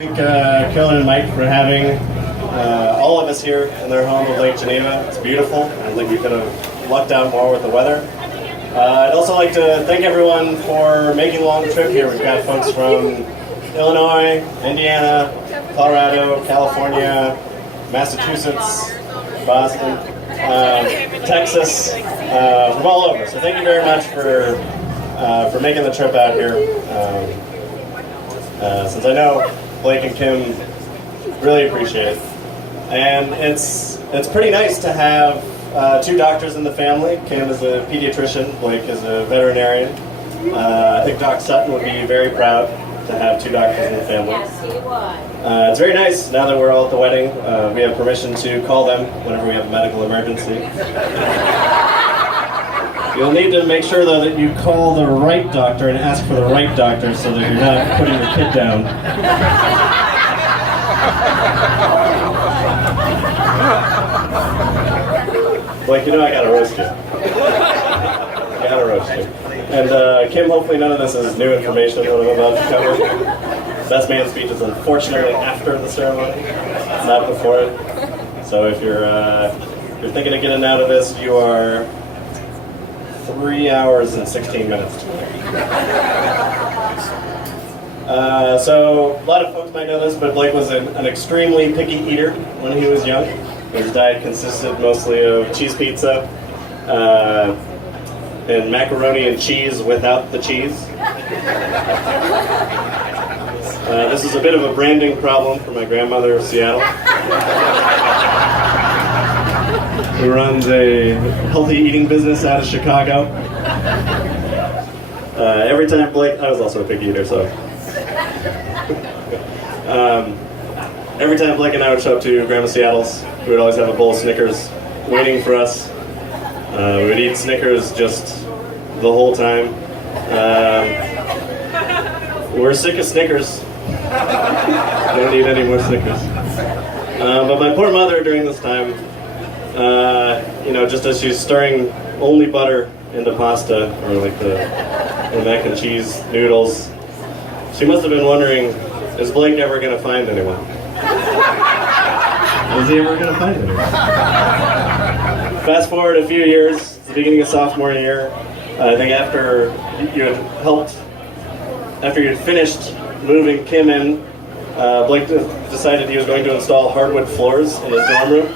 Thank Kellen and Mike for having all of us here in their home of Lake Geneva. It's beautiful. I think we could have lucked out more with the weather. I'd also like to thank everyone for making a long trip here. We've got folks from Illinois, Indiana, Colorado, California, Massachusetts, Boston, Texas, from all over. So thank you very much for making the trip out here. Since I know Blake and Kim really appreciate it. And it's pretty nice to have two doctors in the family. Kim is a pediatrician, Blake is a veterinarian. I think Doc Sutton would be very proud to have two doctors in the family. Yes, he would. It's very nice, now that we're all at the wedding, we have permission to call them whenever we have a medical emergency. You'll need to make sure, though, that you call the right doctor and ask for the right doctor so that you're not putting your kid down. Like, you know, I gotta roast you. I gotta roast you. And Kim, hopefully none of this is new information what I'm about to cover. Best man speech is unfortunately after the ceremony, not before it. So if you're thinking of getting out of this, you are 3 hours and 16 minutes. So a lot of folks might know this, but Blake was an extremely picky eater when he was young. His diet consisted mostly of cheese pizza and macaroni and cheese without the cheese. This is a bit of a branding problem for my grandmother of Seattle, who runs a healthy eating business out of Chicago. Every time Blake, I was also a picky eater, so. Every time Blake and I would show up to Grandma Seattle's, we would always have a bowl of Snickers waiting for us. We would eat Snickers just the whole time. We're sick of Snickers. Don't need any more Snickers. But my poor mother during this time, you know, just as she's stirring only butter into pasta, or like the mac and cheese noodles, she must have been wondering, is Blake ever going to find anyone? Is he ever going to find anyone? Fast forward a few years, the beginning of sophomore year, I think after you had finished moving Kim in, Blake decided he was going to install hardwood floors in his dorm room.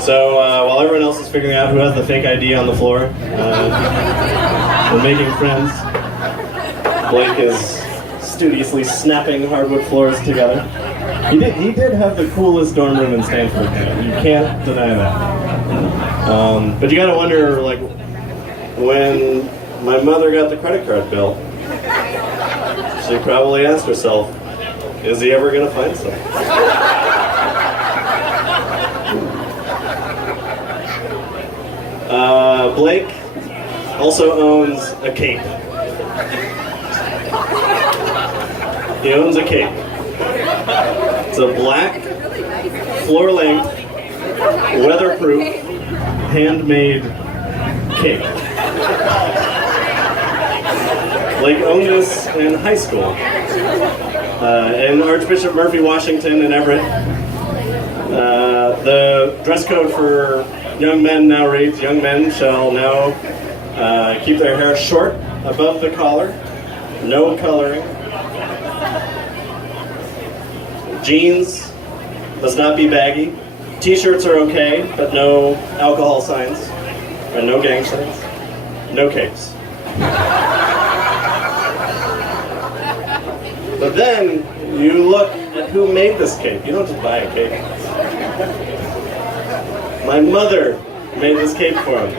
So while everyone else is figuring out who has the fake ID on the floor and making friends, Blake is studiously snapping hardwood floors together. He did have the coolest dorm room in Stanford. You can't deny that. But you gotta wonder, like, when my mother got the credit card bill, she probably asked herself, is he ever gonna find something? Blake also owns a cape. He owns a cape. It's a black, floor-length, weatherproof, handmade cape. Blake owned this in high school. In Archbishop Murphy, Washington, in Everett. The dress code for young men now reads, young men shall now keep their hair short above the collar, no coloring. Jeans must not be baggy. T-shirts are okay, but no alcohol signs, and no gang signs, no capes. But then you look at who made this cape. You don't just buy a cape. My mother made this cape for him.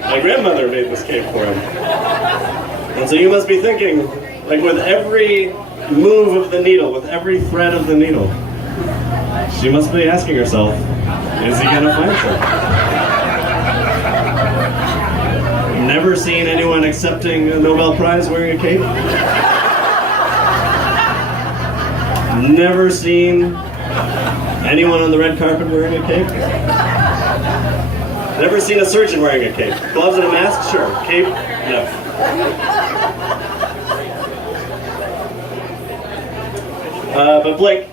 My grandmother made this cape for him. And so you must be thinking, like, with every move of the needle, with every thread of the needle, she must be asking herself, is he gonna find something? Never seen anyone accepting a Nobel Prize wearing a cape? Never seen anyone on the red carpet wearing a cape? Never seen a surgeon wearing a cape. Gloves and a mask? Sure. Cape? No. But Blake,